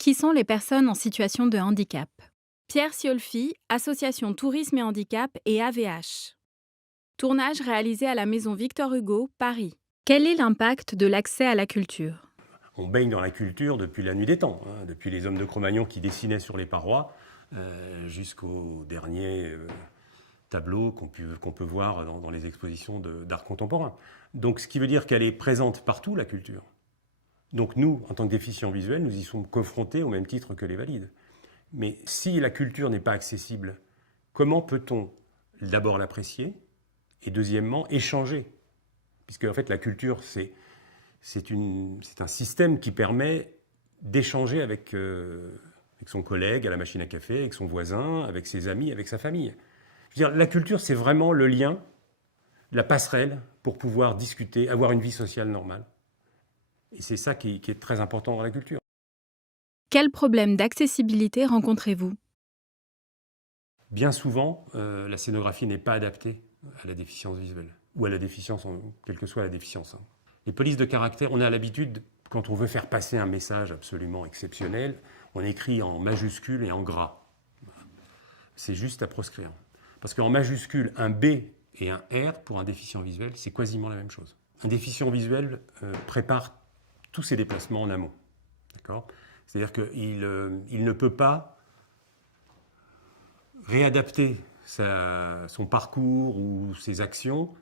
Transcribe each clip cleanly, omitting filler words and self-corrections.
Qui sont les personnes en situation de handicap? Pierre Siolfi, Association Tourisme et Handicap et AVH. Tournage réalisé à la Maison Victor Hugo, Paris. Quel est l'impact de l'accès à la culture? On baigne dans la culture depuis la nuit des temps, depuis les hommes de Cro-Magnon qui dessinaient sur les parois jusqu'aux derniers tableaux qu'on peut voir dans les expositions d'art contemporain. Donc ce qui veut dire qu'elle est présente partout, la culture. Donc nous, en tant que déficients visuels, nous y sommes confrontés au même titre que les valides. Mais si la culture n'est pas accessible, comment peut-on d'abord l'apprécier et deuxièmement échanger? Puisque en fait la culture, c'est un système qui permet d'échanger avec son collègue à la machine à café, avec son voisin, avec ses amis, avec sa famille. Je veux dire, la culture, c'est vraiment le lien, la passerelle pour pouvoir discuter, avoir une vie sociale normale. Et c'est ça qui est très important dans la culture. Quels problèmes d'accessibilité rencontrez-vous? Bien souvent, la scénographie n'est pas adaptée à la déficience visuelle, ou à la déficience, quelle que soit la déficience. Les polices de caractère, on a l'habitude, quand on veut faire passer un message absolument exceptionnel, on écrit en majuscule et en gras. C'est juste à proscrire. Parce qu'en majuscule, un B et un R, pour un déficient visuel, c'est quasiment la même chose. Un déficient visuel prépare tous ses déplacements en amont. D'accord ? C'est-à-dire qu'il ne peut pas réadapter son parcours ou ses actions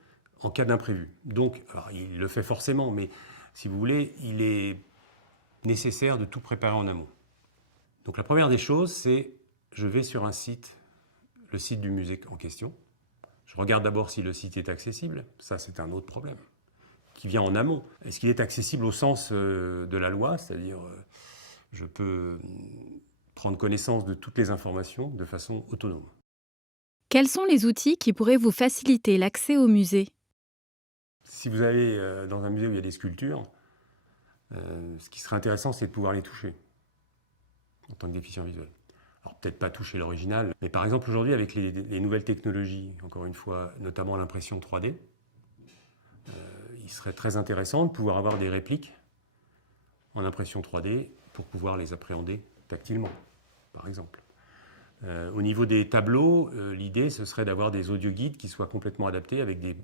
en cas d'imprévu. Donc, alors, il le fait forcément, mais si vous voulez, il est nécessaire de tout préparer en amont. Donc la première des choses, c'est je vais sur un site, le site du musée en question. Je regarde d'abord si le site est accessible. Ça, c'est un autre problème qui vient en amont. Est-ce qu'il est accessible au sens de la loi, c'est-à-dire je peux prendre connaissance de toutes les informations de façon autonome. Quels sont les outils qui pourraient vous faciliter l'accès au musée? Si vous allez dans un musée où il y a des sculptures, ce qui serait intéressant, c'est de pouvoir les toucher en tant que déficient visuel. Alors peut-être pas toucher l'original, mais par exemple aujourd'hui avec les nouvelles technologies, encore une fois, notamment l'impression 3D, il serait très intéressant de pouvoir avoir des répliques en impression 3D pour pouvoir les appréhender tactilement, par exemple. Au niveau des tableaux, l'idée, ce serait d'avoir des audioguides qui soient complètement adaptés avec des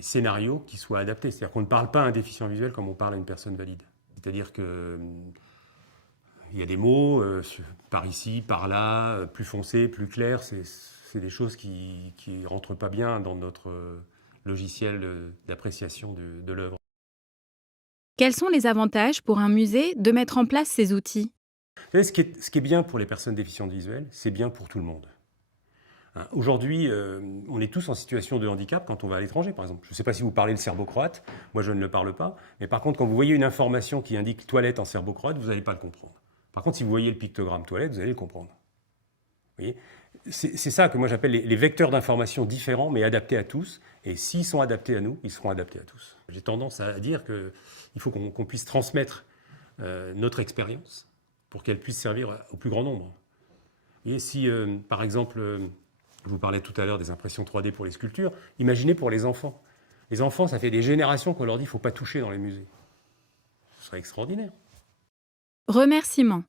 scénarios qui soient adaptés. C'est-à-dire qu'on ne parle pas à un déficient visuel comme on parle à une personne valide. C'est-à-dire qu'il y a des mots, par ici, par là, plus foncé, plus clair. C'est des choses qui ne rentrent pas bien dans notre logiciel d'appréciation de l'œuvre. Quels sont les avantages pour un musée de mettre en place ces outils? Vous savez, ce qui est bien pour les personnes déficientes visuelles, c'est bien pour tout le monde. Aujourd'hui, on est tous en situation de handicap quand on va à l'étranger, par exemple. Je ne sais pas si vous parlez le serbo-croate, moi je ne le parle pas, mais par contre, quand vous voyez une information qui indique toilette en serbo-croate, vous n'allez pas le comprendre. Par contre, si vous voyez le pictogramme toilette, vous allez le comprendre. Vous voyez ? C'est ça que moi j'appelle les vecteurs d'information différents, mais adaptés à tous. Et s'ils sont adaptés à nous, ils seront adaptés à tous. J'ai tendance à dire qu'il faut qu'on puisse transmettre notre expérience pour qu'elle puisse servir au plus grand nombre. Et si, par exemple, je vous parlais tout à l'heure des impressions 3D pour les sculptures, imaginez pour les enfants. Les enfants, ça fait des générations qu'on leur dit qu'il ne faut pas toucher dans les musées. Ce serait extraordinaire. Remerciements.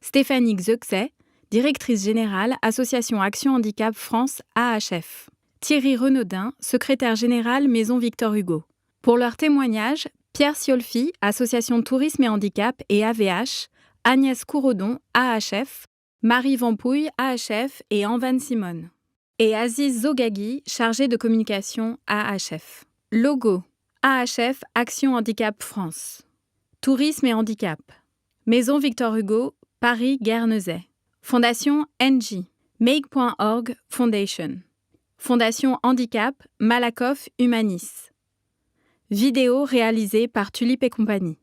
Stéphanie Xuexet, directrice générale, Association Action Handicap France AHF. Thierry Renaudin, secrétaire général, Maison Victor Hugo. Pour leur témoignage, Pierre Siolfi, Association Tourisme et Handicap et AVH, Agnès Courodon, AHF, Marie Vampouille, AHF et Anvan Simone. Et Aziz Zogagui, chargé de communication AHF. Logo AHF Action Handicap France. Tourisme et Handicap. Maison Victor Hugo, Paris-Guernesey. Fondation NG. Make.org Foundation. Fondation Handicap, Malakoff Humanis. Vidéo réalisée par Tulipe et compagnie.